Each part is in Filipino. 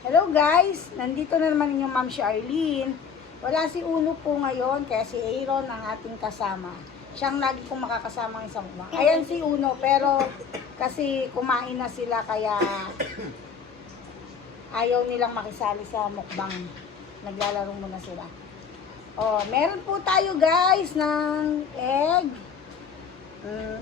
Hello guys! Nandito na naman yung Ma'am si Arlene. Wala si Uno po ngayon, kaya si Aaron ang ating kasama. Siyang lagi kong makakasama ng isang mukbang. Ayan si Uno, pero kasi kumain na sila, kaya ayaw nilang makisali sa mukbang. Naglalaro muna sila. Oh, meron po tayo guys ng egg,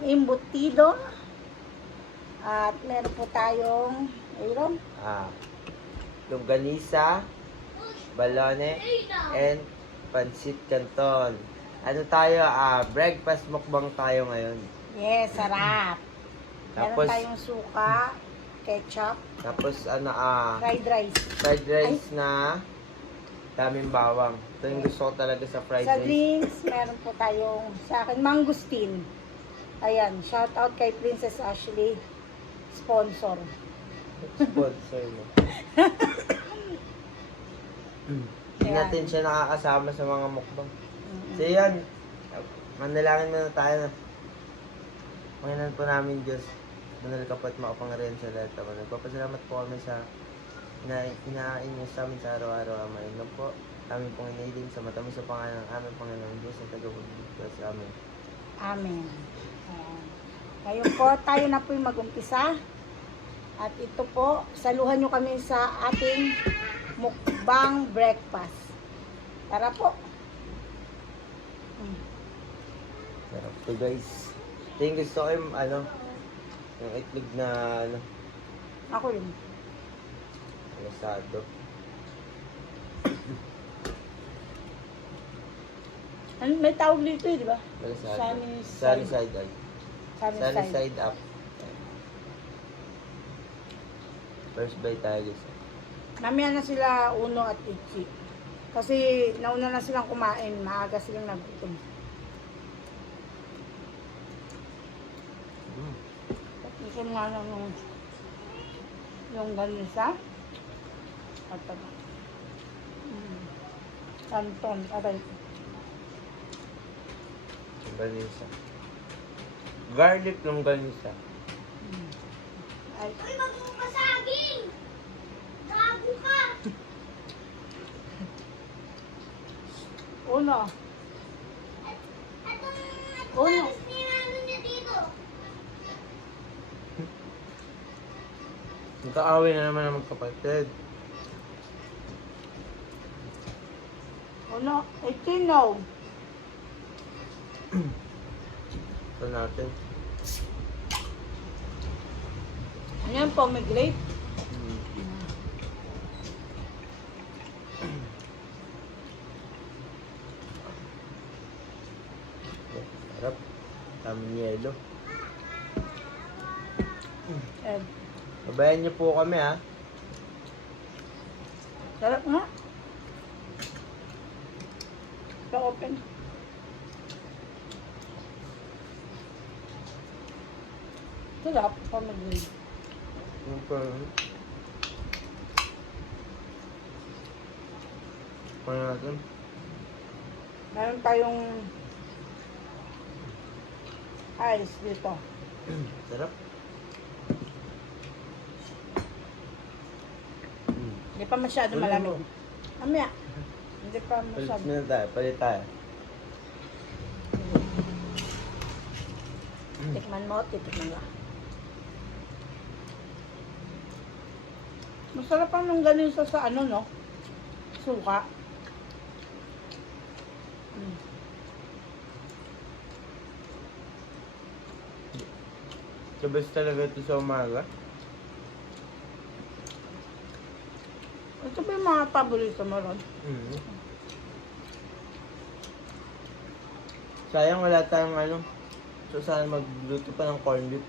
embutido, at meron po tayong Aaron. Longganisa, balone, and pancit canton. Ano tayo? Breakfast mukbang tayo ngayon. Yes, sarap. Meron Tapos, tayong suka, ketchup, tapos fried rice. fried rice na daming bawang. Ito yung gusto ko talaga sa fried Sa rice. drinks, meron po tayong, sa akin, mangosteen. Ayan, shout out kay Princess Ashley, sponsor. Sponsor mo. Hindi Ayan. natin siya nakakasama sa mga mukbang. So yan, manalangin muna tayo na. Panginoon po namin Diyos, manal ka po at makapangyarihan sa lahat. Nagpapasalamat po kami sa inain niyo sa amin sa araw-araw. Amayin po. Kami pong iniiling sa matamis sa pangalan ng aming Panginoon Diyos at tagapagligtas sa amin. Amen. Ayan. Ngayon po, tayo na po yung mag-umpisa. At ito po, saluhan nyo kami sa ating mukbang breakfast. Tara po. Sarap to guys. Ito yung gusto ko yung yung itlog na Ako yun. lasado. May tawag dito eh, di ba? Lasado. Sunny Sunny side up. Sunny Sunny side. side up. First bite tayo guys. Mamaya na sila Uno at Ichi. Kasi nauna na silang kumain. Maaga silang nagutom. Gusto nga lang yung ganisa. At kanton. Aray. Longganisa. Garlic longganisa. Ay. Uy, magmumukha ka sa saging! Gago ka! Uno. Itong Uno. tapos ninalo niya dito. Nagkaaway na naman ang magkapatid. Uno. Ichi no. Ito natin. Ayan po, may grape. Sarap. Daming yelo. Eh, Babayan niyo po kami ha. sarap nga. Pa-open. Sarap po, may grape. Okay. Ano natin? Meron tayong ice dito. Sarap. Hindi pa masyado Wala malamig. mo. Mamaya. Hindi pa Palit masyado. na tayo. Palit tayo. Tikman mo, titikman lang. Masarap ang nung ganisa sa ano, no? Suka. The best talaga ito sa umaga. Ito ba yung mga paborito mo ron? Sayang wala tayong So sana magluto pa ng corned beef.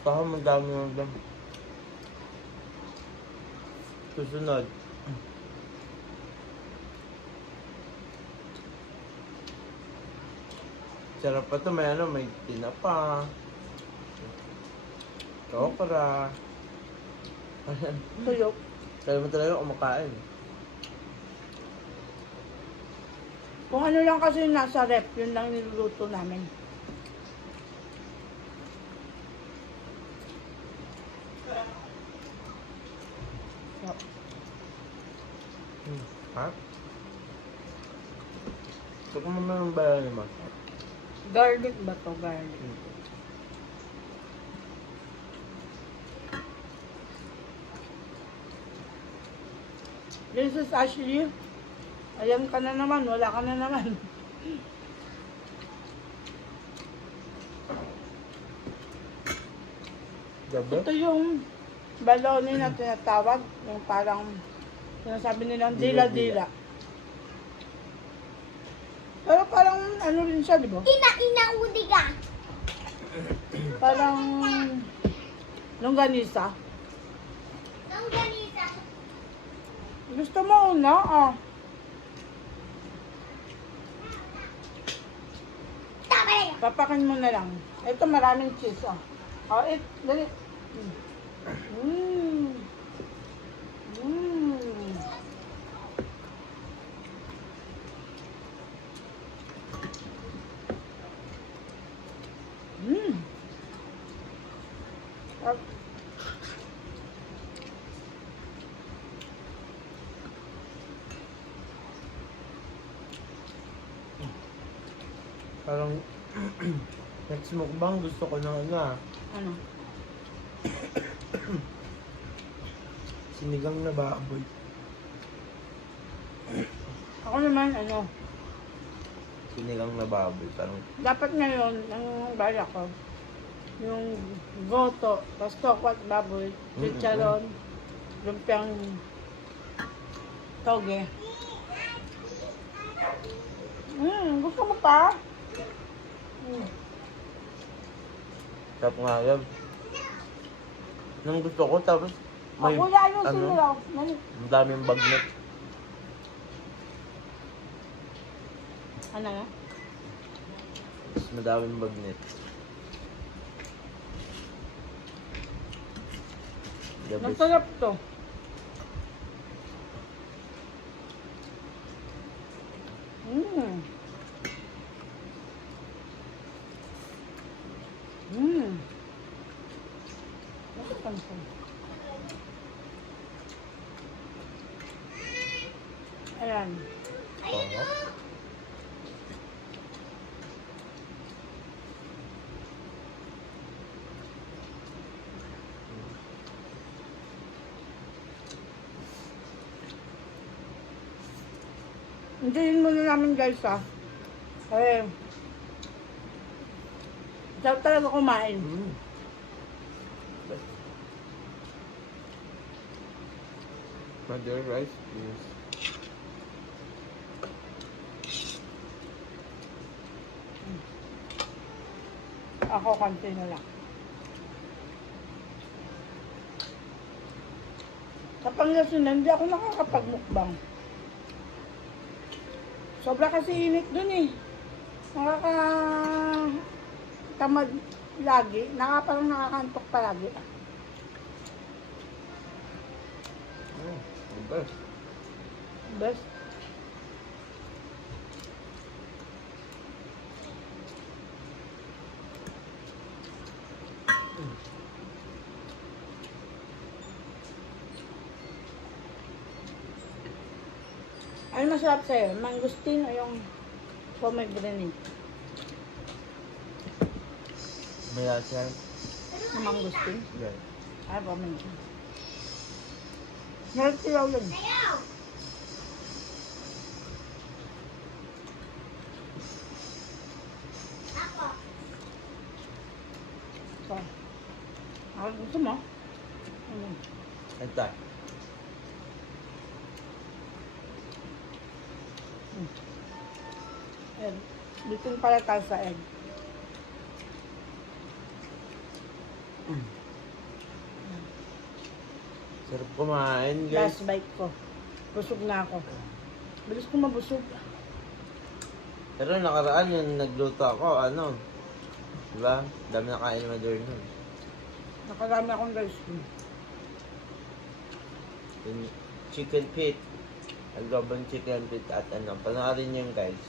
Baka madami ng dam. Susunod. Sarap pa to. May tinapa. Okra. Tuyok. Kaya mo talaga kumakain. Kung ano lang kasi yung nasa rep, yun lang niluluto namin. Oh. Ha? Ito ko naman ba naman? Garlic ba to? Garlic. This is Ashley. Ayan ka na naman. Wala ka na naman. Gabi? Ito yung balone na tinatawag. Yung parang sinasabi nilang dila-dila. Pero parang ano rin siya, di ba? Inaudi ka. Parang longganisa. Nang ganita. Gusto mo una? Ah. Tama na. Papakin mo na lang. Ito maraming cheese. Oh, oh dali. Mm. Mm. Mm. Ah. Parang next mukbang gusto ko ng ano ah. Ano? Sinigang na baboy. Ako naman, ano, Sinigang na baboy. Parang dapat ngayon, ang bala ko, yung goto, tapos tokwat baboy, chicharon, lumpiang toge. Gusto mo pa? sarap nga yan. Nang gusto ko tapos may Ako yung ano, sinulaw. ang daming bagnet. Ano nga? Mas madaming bagnet. The best. Masarap to. Mmm. Mmm. Masarap to. Ayan. Oo. Hintayin muna namin guys ah. Eh, sarap talaga kumain. Mm. Mother rice is Ako konti na lang. Sa Pangasinan, hindi ako nakakapagmukbang. Sobra kasi init dun eh. Nakakatamad lagi. Parang nakakantok palagi. the best. Best. Ano masarap sa'yo? Mangustin o yung pomegranate? Maya siya. Yung mangustin? Yan. Ay, pomegranate. Meron silaw yun. Ayaw. Ako. So, gusto mo? Ano? Ito. Egg. Dito pala tayo sa egg. Sarap kumain, guys. Last bite ko. Busog na ako. Bilis ko mabusog. Pero nakaraan yung nagluto ako, ano, diba? Dami nakain ni Mother nun. Nakarami akong guys. Yung chicken feet. Adobong chicken feet at ano. Panoorin nyo yun, guys.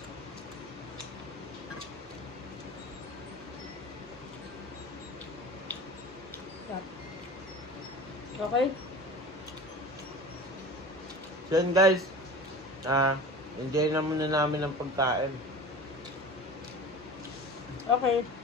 Okay? So yun guys, enjoy na muna namin ang pagkain. Okay.